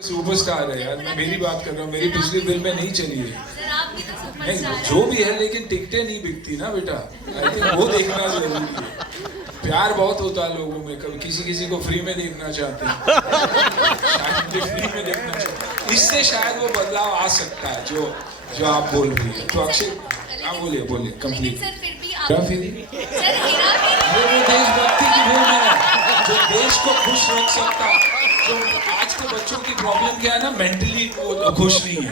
Superstar है यार, मैं मेरी बात कर रहा हूँ, मेरी पिछली फिल्म में नहीं चली है। सर आप भी तो नहीं, सुपरस्टार हैं। जो भी है, लेकिन टिकटें नहीं बिकती ना बेटा। आई थिंक वो देखना जरूरी है। प्यार बहुत होता है लोगों में, कभी किसी किसी को फ्री में देखना चाहते हैं, शायद मुझे फ्री में देखना चाहते हैं। इससे शायद वो बदलाव आ सकता है जो जो आप बोल रही है। तो अक्षय आप बोलिए बोलिए लेकिन कंप्लीट। सर फिर भी हेरा आप फेरी सर हेरा फेरी वो देशभक्ति की फिल्म है जो देश को खुश रख सकता। जो आज के बच्चों की प्रॉब्लम क्या है ना, मेंटली खुश नहीं है।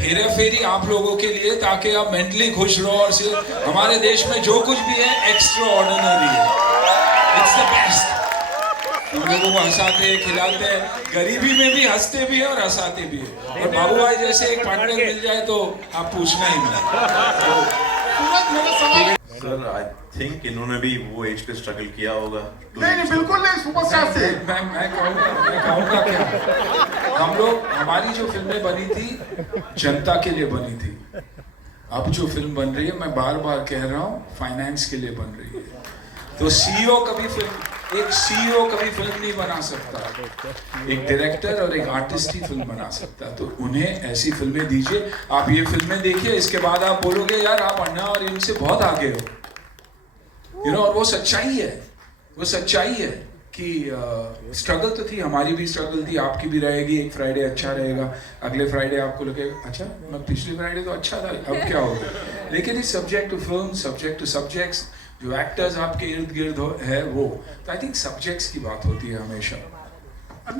हेरा फेरी आप लोगों के लिए, ताकि आप मेंटली खुश रहो और सिर्फ हमारे देश में जो कुछ भी है एक्स्ट्रा ऑर्डिनरी है। It's the best. हम लोगों को हंसाते हैं, खिलाते हैं, गरीबी में भी हंसते भी हैं और हंसाते भी हैं। और बाबू भाई जैसे एक पार्टनर मिल जाए तो आप पूछना ही नहीं। सर आई थिंक इन्होंने भी वो एज पे स्ट्रगल किया होगा। नहीं नहीं बिल्कुल नहीं, सुपरस्टार से मैं कहूँगा क्या, हम लोग, हमारी जो फिल्में बनी थी जनता के लिए बनी थी। अब जो फिल्म बन रही है, मैं बार बार कह रहा हूँ, फाइनेंस के लिए बन रही है। तो सीईओ कभी फिल्म नहीं बना सकता। एक डायरेक्टर और एक आर्टिस्ट ही फिल्म बना सकता है। तो उन्हें ऐसी फिल्में दीजिए। आप ये फिल्में देखिए, इसके बाद आप बोलोगे यार आप अन्ना और इनसे बहुत आगे हो। और वो सच्चाई है, वो सच्चाई है कि स्ट्रगल तो थी, हमारी भी स्ट्रगल थी, आपकी भी रहेगी। एक फ्राइडे अच्छा रहेगा, अगले फ्राइडे आपको लगे अच्छा मैं पिछले फ्राइडे तो अच्छा था, अब क्या होगा। लेकिन इस subject to film, subject to subjects, जो एक्टर्स आपके इर्द गिर्द है वो, तो आई थिंक सब्जेक्ट्स की बात होती है हमेशा।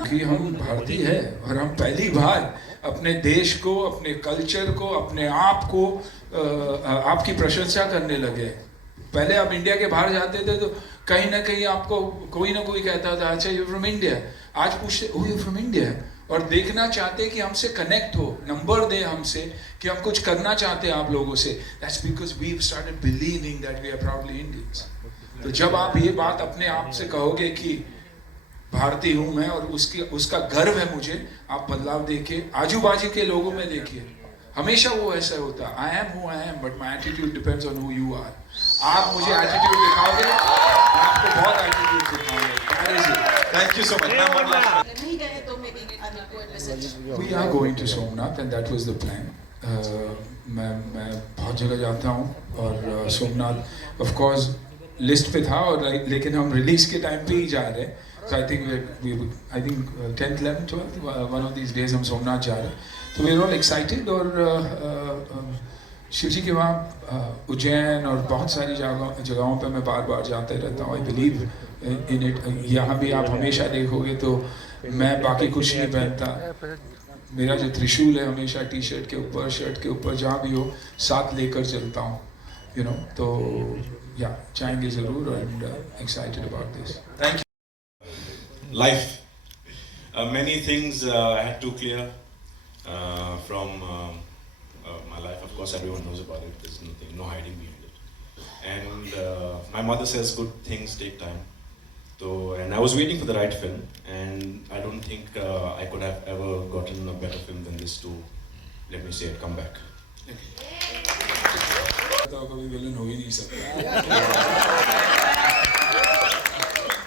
कि हम भारतीय है और हम पहली बार अपने देश को, अपने कल्चर को, अपने आप को आपकी प्रशंसा करने लगे। पहले आप इंडिया के बाहर जाते थे तो कहीं ना कहीं आपको कोई ना कोई कहता था अच्छा यू फ्रॉम इंडिया। आज पूछते ओ यू फ्रॉम इंडिया, और देखना चाहते कि हमसे कनेक्ट हो, नंबर दे हमसे कि हम कुछ करना चाहते हैं आप लोगों से। That's because we started believing that we are proudly Indians. तो जब आप ये बात अपने आप से कहोगे कि भारतीय हूं मैं और उसका गर्व है मुझे, आप बदलाव देखिए, आजू बाजू के लोगों में देखिए, हमेशा वो ऐसा होता है। I am who I am, but my attitude depends on who you are. आप मुझे एटीट्यूड दिखाओगे, मैं आपको बहुत एटीट्यूड दिखाऊंगा। Thank you so much. नहीं गए तो maybe message We are going to Somnath and that was the plan. मैं बहुत जगह जाता हूँ और सोमनाथ ऑफ कोर्स लिस्ट पे था, और लेकिन हम रिलीज के टाइम पे ही जा रहे हैं। So I think 10th 11th 12th one of these days हम सोमनाथ जा रहे हैं। तो we're all excited। और शिव जी के वहाँ उज्जैन और बहुत सारी जगहों पे मैं बार बार जाते रहता हूँ। I believe in it. यहाँ भी आप हमेशा देखोगे तो मैं बाकी कुछ नहीं पहनता, मेरा जो त्रिशूल है हमेशा टी शर्ट के ऊपर, शर्ट के ऊपर, जहाँ भी हो साथ लेकर चलता हूँ। तो या जाएंगे ज़रूर, and excited about this. Thank you. Life. Many things I had to clear from my life. Of course, everyone knows about it. There's nothing, no hiding behind it. And my mother says good things take time. So, and I was waiting for the right film, and I don't think I could have ever gotten a better film than this to, let me say it, come back. कभी villain हो ही नहीं सकता।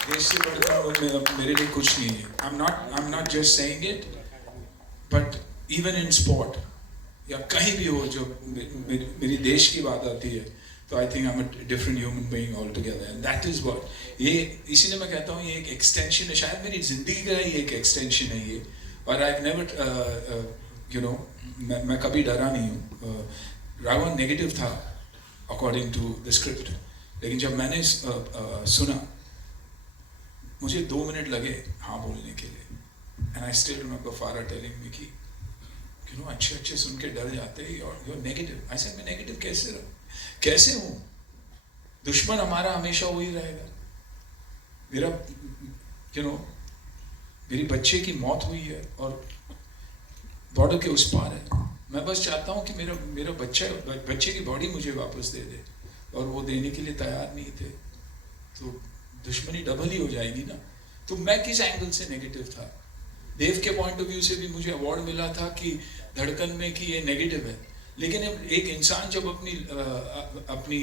देश से बढ़कर मेरे लिए कुछ नहीं है। I'm not just saying it, but even in sport या कहीं भी हो, जो मेरी देश की बात आती है तो I think I'm a different human being altogether, and that is what ये, इसीलिए मैं कहता हूँ ये एक एक्सटेंशन है, शायद मेरी जिंदगी का ही एक एक्सटेंशन है ये। और I've never मैं कभी डरा नहीं हूँ। रावण नेगेटिव था अकॉर्डिंग टू द स्क्रिप्ट, लेकिन जब मैंने सुना, मुझे 2 मिनट लगे हाँ बोलने के लिए। एंड आई स्टिल रिमेंबर फारा टेलिंग मी कि अच्छे सुन के डर जाते हैं और नेगेटिव। ऐसे मैं नेगेटिव कैसे हूँ? दुश्मन हमारा हमेशा वही रहेगा। मेरी बच्चे की मौत हुई है और बॉर्डर के उस पार है। मैं बस चाहता हूँ कि मेरा बच्चे की बॉडी मुझे वापस दे दे, और वो देने के लिए तैयार नहीं थे, तो दुश्मनी डबल ही हो जाएगी ना। तो मैं किस एंगल से नेगेटिव था? देव के पॉइंट ऑफ व्यू से भी मुझे अवार्ड मिला था कि धड़कन में कि ये नेगेटिव है, लेकिन एक इंसान जब अपनी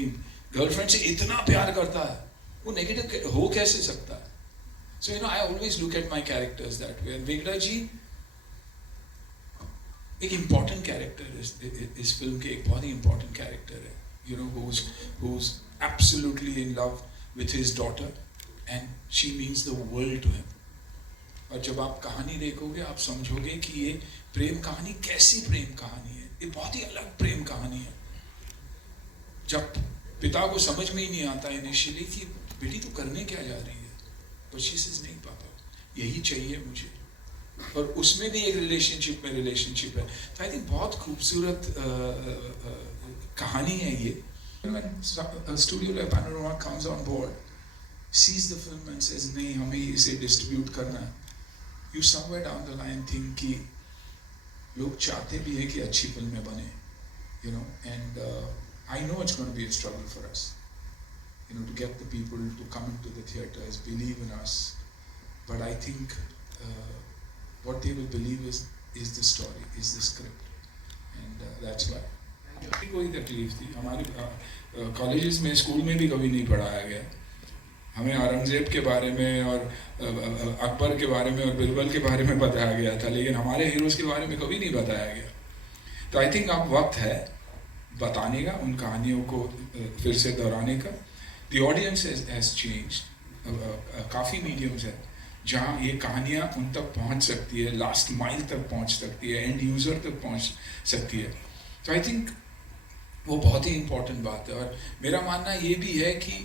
गर्लफ्रेंड से इतना प्यार करता है, वो नेगेटिव हो कैसे सकता है? So I always look at my characters that way. And Vigda ji, एक इम्पॉर्टेंट कैरेक्टर इस फिल्म के एक बहुत ही इम्पॉर्टेंट कैरेक्टर है, you know, who's absolutely in love with his daughter and she means the world to him. और जब आप कहानी देखोगे आप समझोगे कि ये प्रेम कहानी कैसी प्रेम कहानी है, ये बहुत ही अलग प्रेम कहानी है। जब पिता को समझ में ही नहीं आता इनिशियली कि बेटी तो करने क्या जा रही है, पर शी सेज नहीं पापा यही चाहिए मुझे, और उसमें भी एक रिलेशनशिप है। तो आई थिंक बहुत खूबसूरत कहानी है ये। Studio like panorama comes on board, sees the film and says नहीं हमें इसे डिस्ट्रीब्यूट करना है, you somewhere down the line think कि लोग चाहते भी है कि अच्छी फिल्में बने, you know, and I know it's going to be a struggle for us, you know, to get the people to come into the theaters, believe in us, but I think what they will believe is the story, is the script, and that's why. कोई तकलीफ थी हमारे colleges में, school में भी कभी नहीं पढ़ाया गया हमें औरंगजेब के बारे में और अकबर के बारे में और बिरबल के बारे में बताया गया था, लेकिन हमारे हीरोज़ के बारे में कभी नहीं बताया गया। तो आई थिंक अब वक्त है बताने का, उन कहानियों को फिर से दोहराने का। द ऑडियंस हैज़ चेंज्ड, काफ़ी मीडियम्स है जहाँ ये कहानियाँ उन तक पहुँच सकती है, लास्ट माइल तक पहुँच सकती है, एंड यूज़र तक पहुँच सकती है। तो आई थिंक वो बहुत ही इम्पोर्टेंट बात है। और मेरा मानना ये भी है कि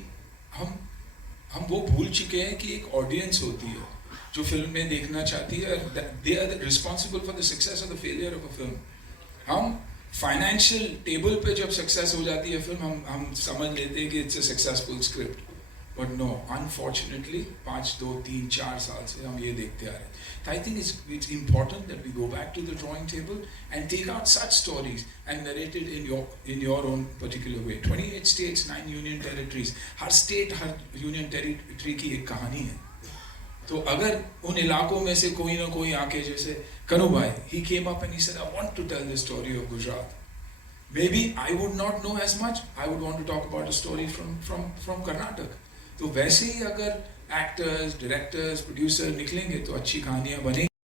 हम वो भूल चुके हैं कि एक ऑडियंस होती है जो फिल्म में देखना चाहती है, they are responsible for the success और the failure of a film. हम फाइनेंशियल टेबल पे जब सक्सेस हो जाती है फिल्म, हम समझ लेते हैं कि it's a successful script, but no, unfortunately 5, 2, 3, 4 साल से हम ये देखते आ रहे हैं। तो I think it's important that we go back to the drawing table and take out such stories and narrate it in your own particular way. 28 states, 9 union territories, her state her union territory की एक कहानी है। तो अगर उन इलाकों में से कोई ना कोई आके, जैसे कनु भाई, he came up and he said I want to tell the story of Gujarat. Maybe I would not know as much, I would want to talk about a story from Karnataka. तो वैसे ही अगर actors, directors, producer निकलेंगे तो अच्छी कहानियां बनेंगी।